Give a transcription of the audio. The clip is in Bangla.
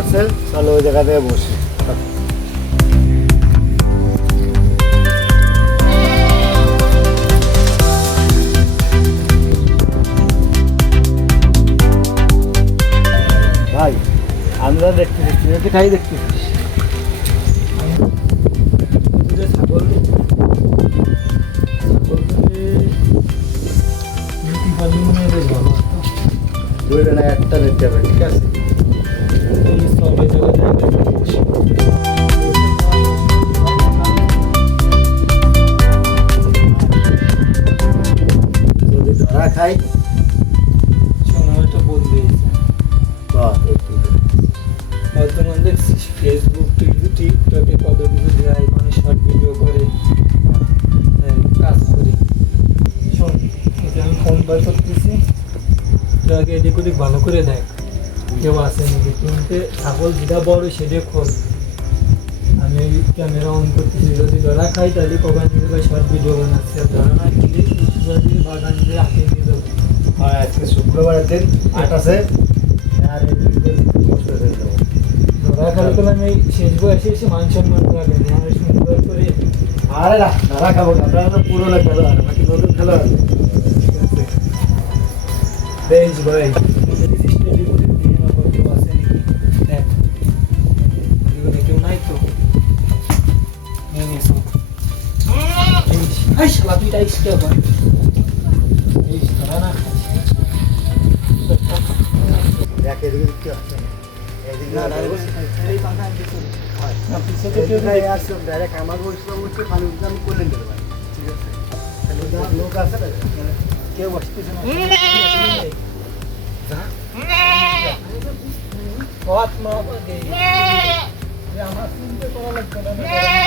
মারছে, চলো ওই জায়গা থেকে বসি। ভাই আমরা দেখতেছি, তুই তো খাই দেখতেছিস। ছাগল দুইটা না একটা দেখতে হবে, ঠিক আছে? যদি ধরা খাই সময়টা বদলে বর্তমান দেখছিস ফেসবুক, টিকটকে কতগুলো যায়, মানুষ শর্ট ভিডিও করে কাজ করে। শোন, ওকে আমি ফোন বার করতেছি, তুই আগে এদিক ওদিক ভালো করে দেখ কেউ আসে নাকি। কিন্তু ছাগল যেটা বড় সেটা খোল। আমি ক্যামেরা অন করতেছি, যদি ধরা খাই তাহলে কখন নিয়ে যাবে শর্ট ভিডিও বানাচ্ছে, আর ধরা না খেলে যদি বাগান দিয়ে আঁকিয়ে নিয়ে যাবো। আর আজকে শুক্রবারের দিন 8 আছে, আর এই দিন কষ্ট হয়ে যাবো। ধরা খালি তো আমি শেষ বয়সে এসে মান সম্মান রাখে না, আমি সুন্দর করে। আরে না, ধরা খাবো না, আমরা তো পুরোনো খেলোয়াড়, বাকি নতুন খেলোয়াড়। বেশ ভাই, কেউ নাই তো শালা দুইটা ইস্কে হয় এই ধরা না দেখ এদিকে দেখতে পাচ্ছি না না এই পাখা আমি কিছু না পিছে তো কেউ এদিকে আসছে ডাইরেক্ট আমার বসে বসে পানি উদ্যান করলেন দিতে পারে, ঠিক আছে? তাহলে লোক আছে না, কেউ বসতেছে না হাত মা আমার চিন্তা করা লাগবে না